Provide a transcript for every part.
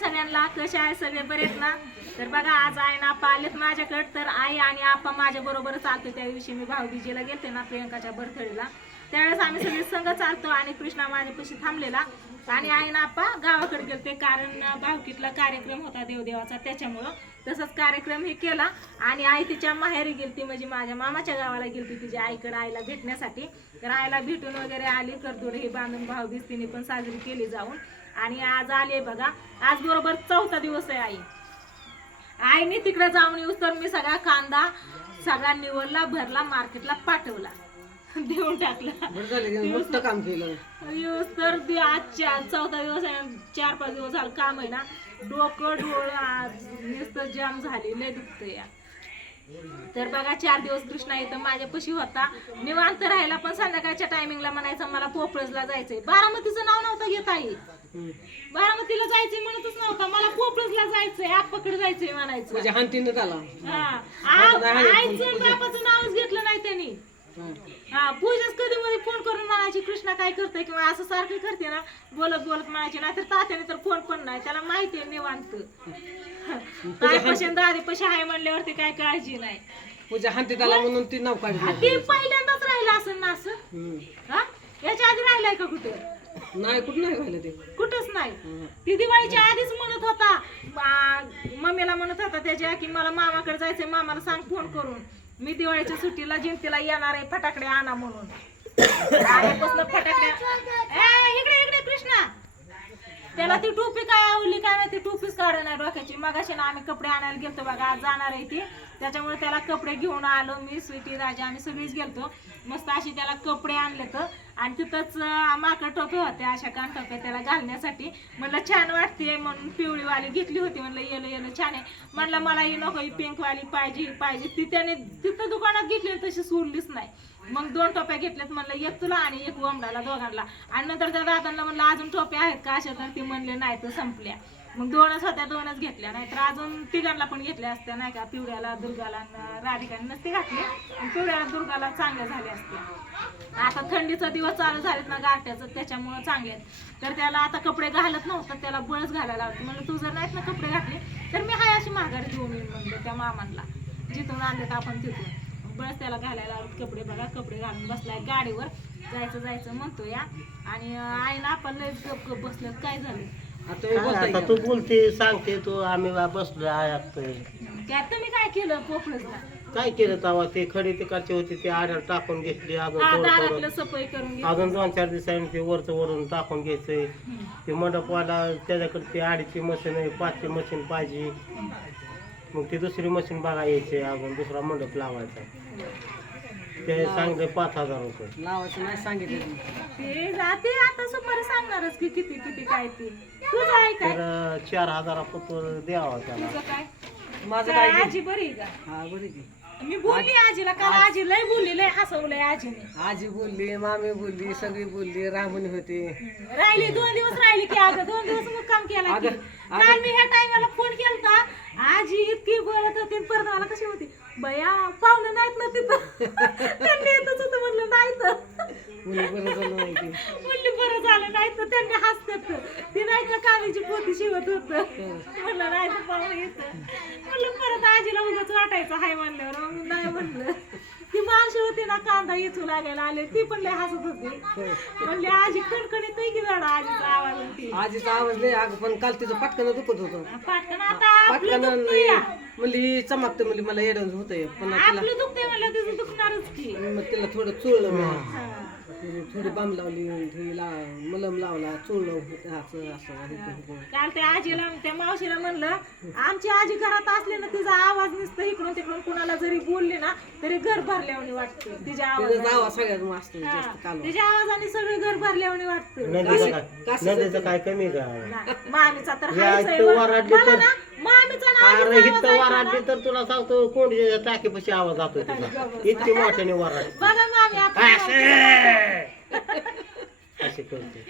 सगळ्यांना, कसे आहे सगळे बरेत ना? तर बघा आज आई ना आपा आलेत माझ्याकडे. तर आई आणि आपा माझ्या बरोबर चालतो. त्या दिवशी मी भाऊबीजेला गेलते ना प्रियंकाच्या बर्थडेला, त्यावेळेस आम्ही सगळे संघ चालतो आणि कृष्णा माझ्यापाशी थांबलेला आणि आई ना आपा गावाकडे गेलते कारण भावकीतला कार्यक्रम होता देवदेवाचा, त्याच्यामुळं तसंच कार्यक्रम हे केला. आणि आई तिच्या माहेरी गेलती, म्हणजे माझ्या मामाच्या गावाला गेलती तिच्या आईकडे आईला भेटण्यासाठी. तर आईला भेटून वगैरे आली, करदोर हे बांधून भाऊबीज तिने पण साजरी केली जाऊन. आणि आज आले बघा, आज बरोबर 4था दिवस आहे आईने तिकडे जाऊन येऊस तर मी सगळा कांदा सगळा निवडला, भरला, मार्केटला पाठवला, देऊन टाकला. मस्त काम केलं. येऊस तर आज 4था दिवस आहे, 4-5 दिवस झालं काम आहे ना, डोकं डोळं नुसतं जाम झाली, लय दुखतं या. तर बघा 4 दिवस कृष्णा इथं माझ्यापाशी होता, निवांत राहायला. पण संध्याकाळच्या टायमिंगला म्हणायचं मला पोपळजला जायचंय. बारामतीचं नाव नव्हतं घेत आई, बारामतीला जायचंय म्हणतच नव्हता, मला पोपळजला जायचंय, आप्पाकडे जायचंय म्हणायचं. म्हणजे हंतीनं झाला. आईचं बापाचं नावच घेतलं नाही त्यांनी. हा पूजाच कधी मध्ये फोन करून म्हणायची कृष्णा काय करते किंवा असं सारखं करते ना, बोलत बोलत म्हणायची. नाही तर तात्याने तर फोन पण नाही, त्याला माहितीये निवांत काय पशे दादी पशे आहे म्हणल्यावरती काय काळजी नाही. पूजा हंतीत आला म्हणून ती नाव काढली. ते पहिल्यांदाच राहिलं असं ना असं. हा याच्या आधी राहिलाय का कुठं? नाही, कुठं नाही राहिलं ते, कुठंच नाही. ती दिवाळीच्या आधीच म्हणत होता, मम्मीला म्हणत होता त्याच्या की मला मामाकडे जायचंय, मामाला सांग फोन करून मी दिवाळीच्या सुट्टीला जयंतीला येणार आहे, फटाकडे आणा म्हणून. आल्यापासून फटाकड्या इकडे इकडे कृष्णा, त्याला ती टोपी काय आवडली काय नाही, ती टोपीच काढ नाही डोक्याची. मगाशी ना आम्ही कपडे आणायला गेलतो बघा, आज जाणार आहे ती, त्याच्यामुळे त्याला कपडे घेऊन आलो मी, स्वीटी, राजा, आम्ही सगळीच गेलतो. मस्त अशी त्याला कपडे आणले तर, आणि तिथंच माकड टोपे होते अशा कानटोप्या त्याला घालण्यासाठी. म्हणलं छान वाटते म्हणून पिवळीवाली घेतली होती, म्हणलं येलो येलो छान आहे. म्हणलं मला ही नको, ही पिंकवाली पाहिजे पाहिजे. ती त्याने तिथं दुकानात घेतली तशी सोडलीच नाही. मग 2 टोप्या घेतल्यात, म्हणलं एक तुला आणि एक वमडाला, दोघांना. आणि नंतर त्या दादांना म्हणलं अजून टोप्या आहेत का अशा, तर ती म्हणले नाही तर संपल्या. मग 2च होत्या, 2च घेतल्या, नाहीतर अजून तिघांना पण घेतल्या असत्या नाही का. पिवळ्याला, दुर्गाला, राधिकाने नसते घातली, पिवळ्याला, दुर्गाला चांगल्या झाल्या असत्या. आता थंडीचा दिवस चालू झालेत ना गारठ्याचं, त्याच्यामुळे चांगले आहेत. तर त्याला आता कपडे घालत नव्हतं, त्याला बळच घालायला लावते. म्हणलं तू जर नाहीत ना कपडे घातले तर मी हाय अशी माघारी घेऊन येईन म्हणलं त्या मामांना, जिथून आणलेत आपण तिथून. बस त्याला घालायला कपडे बघा, कपडे घालून बसलाय गाडीवर, जायचं म्हणतो या. आणि आईला आपण लय गप गप बसल्यात, काय झालं आता तू बोलते सांगते तू, आम्ही बसलो ऐकतोय. त्यात तुम्ही काय केलं पोपळसला? काय केलं तेव्हा ते खडी तिकडचे होते ते आड्याला टाकून घेतली, अजून दारातलं सफाई करून घे. अजून 2-4 दिवसांनी ते वरचं वरून टाकून घ्यायचंय. ते मंडपवाला त्याच्याकडे ते 2ची मशीन आहे, 5ची मशीन पाहिजे. मग ती दुसरी मशीन बघा यायची, अजून दुसरा मंडप लावायचा. ते सांगते 5,000 रुपये लावायचं नाही सांगितलं. ते जाते आता सुमारे सांगणारच की किती किती काय ते. तुझं आहे काय? तर 4,000 रुपये द्यावा त्याला. तुझं काय? माझं काय काय आजी बरी आहे का? हा बरी की. मी बोलली आजीला काल, आजी लय बोलली, लय हसवलंय आजीने. आजी बोलली, मामी बोलली, सगळी बोलली, रामणी होती. राहिली 2 दिवस राहिली की अगं, 2 दिवस मुक्काम केला की. काल मी ह्या टायमाला फोन केलता, आजी इतकी बोलत होती, परत मला कशी होती, बया पाहुणे नाहीत ना तिथं, त्यांनी येतच होतं. म्हणलं नाही तर मुली बरं झालं नाही की. म्हणली बरं झालं, नाही तर त्यांनी हसतात, ती नाही का कालीची पोती शिवत होत. म्हणलं नाही तर पाहुणे येतं. म्हणलं परत आजीला उगाच वाटायचं हाय म्हणल्यावर, मग नाही म्हणलं. ती मावशी होती ना कांदा इचू लागायला आले, ती पण लय हसत होती. म्हणले आजी कणकणीत नाही की झाडा आजीचा आवाज होती. आजीचा आवाज नाही अगं, पण काल तिचं पाटकन दुखत होतं. पाटकन आता आपलं पाटकन दुखतंय या. म्हणली चमकते, म्हणली मला येडं होतंय. पण तिला आपलं दुखतंय म्हणलं तिचं दुखणारच की. मग तिला थोडं चुळलं मी, हा. थोडी बाम लावली, थोडी मलम लावला, चुळलं असं असं. काल त्या आजीला, त्या मावशीला म्हणलं आमची आजी घरात असली ना तिचा आवाज नुसतं इकडून तिकडून कुणाला जरी बोलली ना तरी घर भरल्यावानी वाटतं तिच्या तिचा आवाज. आवाज सगळ्यात मस्त जास्त काल. तिच्या आवाजाने सगळे घर भरल्यावानी वाटतं. नदीचं काय कमी का? मामीचा तर या हायच आहे इथं बा. वराडली मला तर- ना मामीचा ना अरे आजीचा आवाज इथं ऐकला वराडली ना. तर तुला सांगतो कोंडीच्या टाकीपाशी आवाज जातोय तिचा, इतकी मोठ्याने वराडली. बघा मामी आपण अशी करते.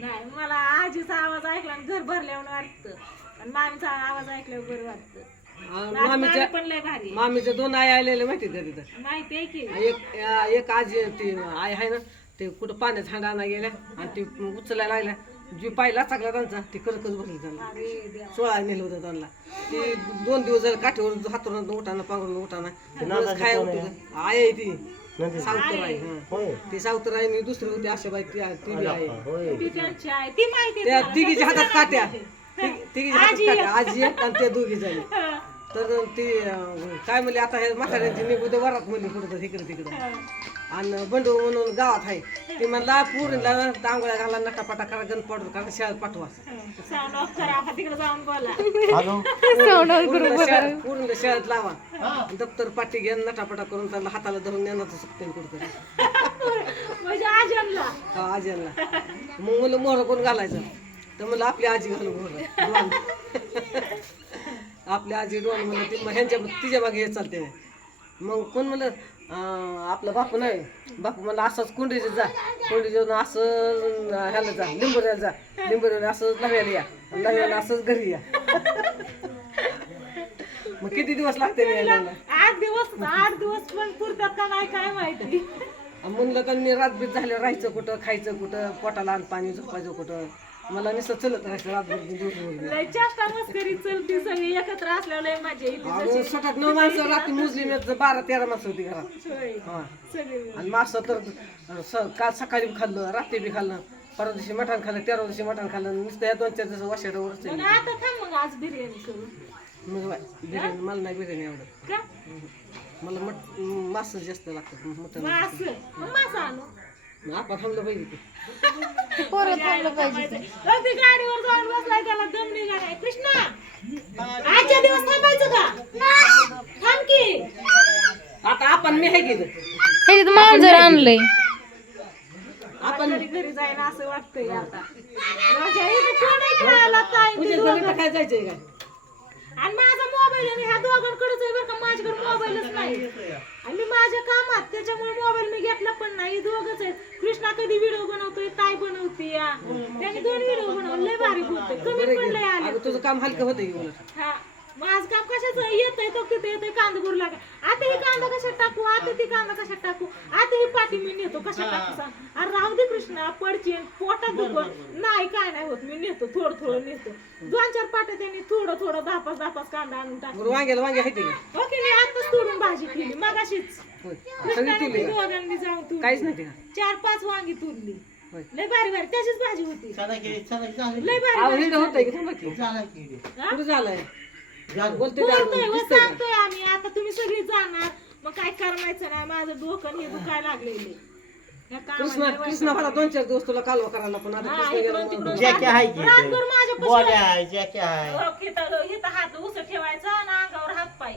नाही, मला आजीचा आवाज ऐकला आणि घर भरल्यावर वाटतं, आणि मामीचा आवाज ऐकल्यावर बरं वाटतं. मामीच्या पण लय भारी मामीच्या 2 आई आलेले माहिती का तिथं. माहिती आहे की. एक आजी ती आई आहे ना, ते कुठं पाण्यात हांडा आणा गेल्या आणि ती उचलायला लागल्या. जी पाहिला चांगला त्यांचा ती करकच बसली त्यांना अरे देवा. 16 नेलं होतं त्यांना ती 2 दिवस झाले काठीवर हातून उठाना पांघरून उठाना नादाची खाय कोण आहे? होतं आई आहे ती नंतर सावतराई होय ती सावतराई आणि दुसरी होती आशाबाई ती बी आहे होय ती त्यांची आहे ती माहिती आहे त्या मला. तिघीच्या हातात काट्या आहे. तिघीच्या हातात आजी काट्या आजी एक आणि त्या दोघी झाले हं. तर ती काय म्हणली आता हे म्हाताऱ्यांची निघू दे वरात म्हणली कुठं इकडे तिकडं आणि बंडू म्हणून गावात आहे ती म्हणला पुरीला आंघोळ्या घाला नटापटा करा गण पाडू करा शाळेत पाठवा साऊंड ऑफ करा आता तिकडे जाऊन बोला. हॅलो पुरीला शाळेत लावा दप्तर पाठी घ्या नटापटा करून त्याला हाताला धरून नेण्याचं सुटते कुठं म्हणजे आजनला हा आजीला मग म्हणलं मोहर कोण घालायचं तर म्हणलं आपली आजी घालू मोहर आपली आजी डोन म्हणलं ती ह्यांच्या तिच्या मागे हे चालते मग कोण म्हणलं आपलं बापू नाही बापू म्हणलं असंच कोंडीचे जा कोंडीचे असं ह्याला जा लिंबोऱ्याला जा लिंबोऱ्याला असंच लव्याला या लव्याला असंच घरी या मग किती दिवस लागते यायला 8 दिवस पण पुरतात का नाही काय माहिती. म्हणलं का मी रातबीत झालं राहायचं कुठं खायचं कुठं पोटाला आण पाणी झोपायचं कुठं मला नुसतं चलत राहायचं रातभर दिवसभर लय चेष्टा मस्करी चलती सगळी एकत्र असल्यावर लय मजा येते. 7-9 माणसं रात्री मुजली 12-13 माणसं होती घरात होय. हा सगळी आणि मासं तर काल सकाळी बी खाल्लं रात्री बी खाल्लं परवा दिवशी मटण खाल्लं 13 दिवशी मटण खाल्लं नुसतं या 2-4 दिवस वाशाड्यावरच पण आता थांब मग आज बिर्याणी करू मग बिर्याणी मला नाही बिर्याणी आवडत का मला मासं जास्त लागतं मटण मास मग मास आणू. आपण थांबलं पाहिजे ते अगदी गाडीवर जाऊन बसलाय त्याला दम निघालाय. कृष्णा आजच्या दिवस थांबायचं का? थांब की. आता आपण मी हे गेलं ह्याच्यात मांजर आणलंय. आपण घरी जायला असं वाटतंय आता. माझ्या इथे कोण आहे खेळायला काय ते तुझ्या दोघं? घरी काय जायचंय काय आणि माझा मोबाईल आणि ह्या दोघांकडेच आहे बरं का, माझ्याकडे मोबाईलच नाही आणि मी माझ्या कामात त्याच्यामुळे मोबाईल मी घेतला पण नाही. दोघच आहेत. कृष्णा कधी व्हिडिओ बनवतोय ताई बनवते या त्याने 2 व्हिडिओ बनवले लय भारी बोलतोय कमी पण लय आले. अगं तुझं काम हलकं होतं की उलट हा माझं काम कशाचं येतंय तो तिथे येतोय कांदा भरू लागा. आता ही कांदा कशात टाकू आता ती कांदा कशात टाकू आता ही पाठी मी नेतो कशात टाकू सांग. अरे राहू दे कृष्णा पडची पोटात दुखत नाही काय नाही होत मी नेतो थोडं नेतो 2-4 पाट्या त्यांनी थोडं 10-5 कांदा आणून टाकतो. बरं वांग्याला वांगे आहे ते का? ओके मी आताच तोडून भाजी केली मगाशीच होय सगळी कृष्णाने तुली मी दोघांनी जाऊन तुरली. काहीच नाही ते का 4-5 वांगी तुरली होय लय भारी त्याचीच भाजी होती चला की झालं लय भारी आव हिंड होतंय की थांबा की झालं की हा? कुठं झालंय झालं. बोलते बोलतोय व दिसतंय का? सांगतोय आम्ही आता तुम्ही सगळी जाणार मग काय करायचं नाही माझं डोकं हे दुखायला लागलेले या कामाला लय कृष्णा मला 2-4 दिवस तुला कालवा करायला पण आता हा, कृष्ण इकडून गेला तिकडून जॅकी आहे की रातभर माझ्या इथे? बोल्या आहे जॅकी आहे इथं हात उस ठेवायचा आणि अंगावर हात पाय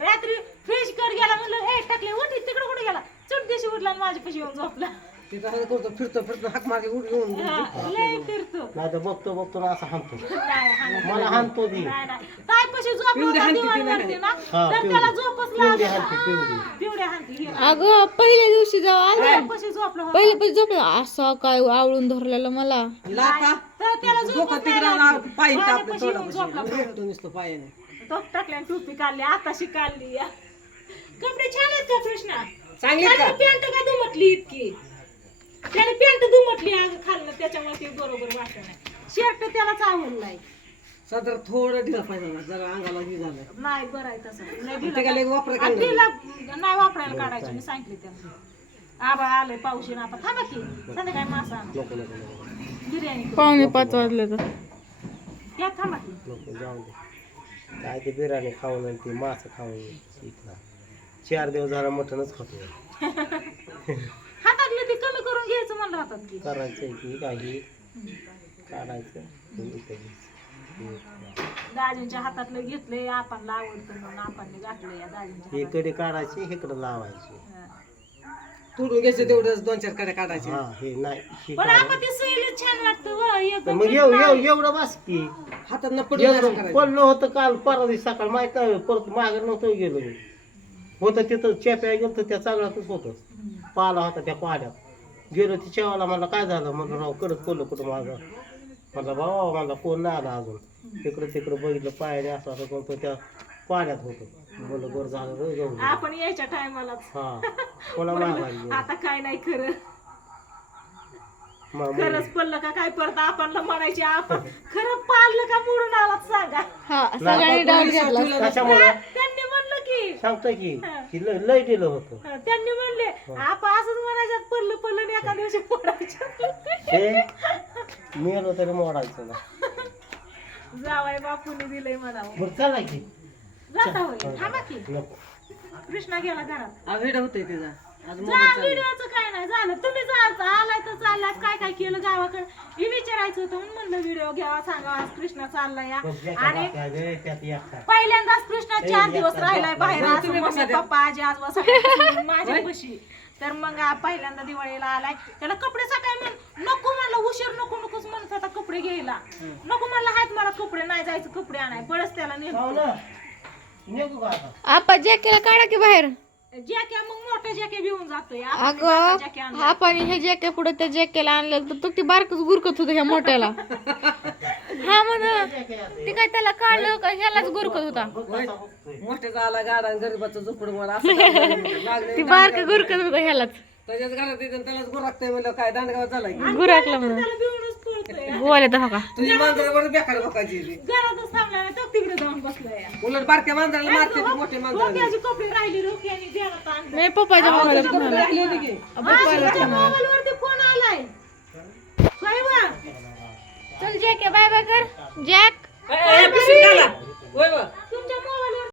रात्री फ्रेश कर गेला म्हणलं ए टाकले उठ तिकडे कुठे गेला चट दिवशी उठला आणि माझ्या पशी येऊन झोपला. तिथं असं करतो फिरतो हाक मागे उडी घेऊन हा, लय फिरतो नाही तर बघतो ना असं हाणतो नाही, हाणत मला हाणतो ती नाही. ताईपाशी झोपला पिवळी होता हाणती ती दिवाळीवरती ना हा, तर पिवळी. त्याला झोपच पिवळी लागला. हाणती, पिवळी. पिवळ्या हाणती हे. अगं पहिल्या दिवशी जेव्हा आलं ताईपाशी झोपला होता. पहिले झोपलं असं काय आवळून धरलेलं मला. लाता तर त्याला झोपच डोकं नाही तिकडं लागली. पाय माझ्यापाशी टाकलं येऊन झोपला तोंडापाशी नुसतं पायाने तो टाकल्या आणि टोपी काढली आताशी काढली या. कपडे छान आहेत का कृष्णा? चांगली आहेत का? खाली पॅन्ट का दुमटली इतकी त्याने पॅन्ट दुमटली अगं खाल्लं त्याच्यामुळे ते बरोबर वाटत नाही. शर्ट त्यालाच आवडलाय साधारण थोडं ढिला पाहिजे ना, जरा अंगाला हे झालं नाही बरं आहे तसं नाही ते दिलं काय लय वापरा आणि काढलं तिला नाही वापरायला काढायचं मी सांगितले त्यांना. आबा आलंय पाऊस येईन आता थांबा की संध्याकाळी मासा आणू. नको बिर्याणी करू. 4:45 वाजले तर या थांबा की जाऊ दे काय ते बिर्याणी खाऊन आणि ते मासं खाऊन शिकला 4 दिवस झाला मटणच खातो हातातलं ते कमी करून घ्यायचं म्हणलं हातात की करायचं की काही काढायचं दाजींच्या हातातलं घेतलंय आपणला आवडतं म्हणून आपण घातलंय या दाजींच्या इकडे काढायची इकडे लावायची हातात. तोडून घ्यायचं तेवढंच 2-4 कडे काढायचे हा हे नाही हे पण काढा. आपण ते सैलच छान वाटतं व एकदम मग एवढं बस की हातात न पडून असं एवढं करायचं पडलं होतं काल परवा दिवशी सकाळ माहित नाही परत मागे नव्हतं गेलो मी होतं तिथं चेप्या गेलं तर त्या चांगलाच होतं पाला होता त्या पाड्यात गेलो ती चेवाला म्हणलं काय झालं म्हणलं राव करत पडलं कुठं माझं म्हणलं भाऊ म्हणला कोण नाही आला अजून तिकडं बघितलं पायाने असं असं करतो त्या पाण्यात होतं म्हणलं बरं झालं रे जाऊ दे. आपण यायच्या टायमालाच हा कोणा मागायला आता काय नाही खरं खरंच पडलं का काय परत आपणला म्हणायचे आपण खरं पाळलं का मोडून आलात सांगा. हा सगळ्यांनी डाऊट घेतला. कशामुळे त्यांनी म्हणलं की सांगतोय की लय दिलं होतं त्यांनी म्हणले आपण असंच म्हणायच्यात पडलं पडलं आणि एका दिवशी मोडायचं. हे मेलो तरी मोडायचं ना. जावाय बापूने दिलंय म्हणावं. बरं चला की जाता होय थांबा की नको. कृष्णा गेला घरात. व्हिडिओ होतोय तिचा आज जा मोबाईल चालू. व्हिडिओचं काय नाही झालं तुम्ही जायचं आलाय तर चाललाय काय काय केलं गावाकडे हे विचारायचं होतं म्हणून म्हणलं व्हिडिओ घ्यावा सांगा आज कृष्णा चाललाय या. आणि त्यात एकटा पहिल्यांदाच कृष्णा 4 दिवस राहिलाय बाहेर असं मम्मी पप्पा आजी आजोबा सगळे माझ्या बशी. तर मग पहिल्यांदा दिवाळीला आलाय त्याला कपडे सकाळी नको म्हणलं उशीर नकोच म्हणत होता कपडे घ्यायला. नको म्हणलं हात मला कपडे नाही जायचं कपडे आणाय बळच त्याला नेलं. निघू का आता? आपा जॅकेला काढा की बाहेर. जॅके मग मोठे जॅके घेऊन जातोय अगं आपण ह्या जॅके पुढे त्या जॅकेला आणलं तर तो ती बारकच गुरकत होतं ह्या मोठ्याला. हा म्हण ती काय त्याला काढलं का ह्यालाच गुरकत होता. मोठ्याचा आला गाडा आणि गरीबाचं झोपड मला असं ती बारक गुरकत होतं ह्यालाच. त्याच्याच घरात येते त्यालाच गुराकतंय म्हणलं काय दांडगाव झाला की गुराकला म्हणून त्याला भिवूनच पळतोय. गोवाले तर का तुझी मांजरावर बेकार बघायची घरातच थांबला नाही तर तिकडे जाऊन बसलाय. उलट बारक्या मांजराला मारते ती मोठे मांजराला रोक्याची कपडे राहिली रोक्याने देण्यात आणलं. मी पप्पाच्या मोबाईलला फोन आला. राहिली होती की माझ्या मोबाईलवरती फोन आलाय. काय बा? चल जॅक बाय बाय कर जॅक. पिशवी घाला. होय बा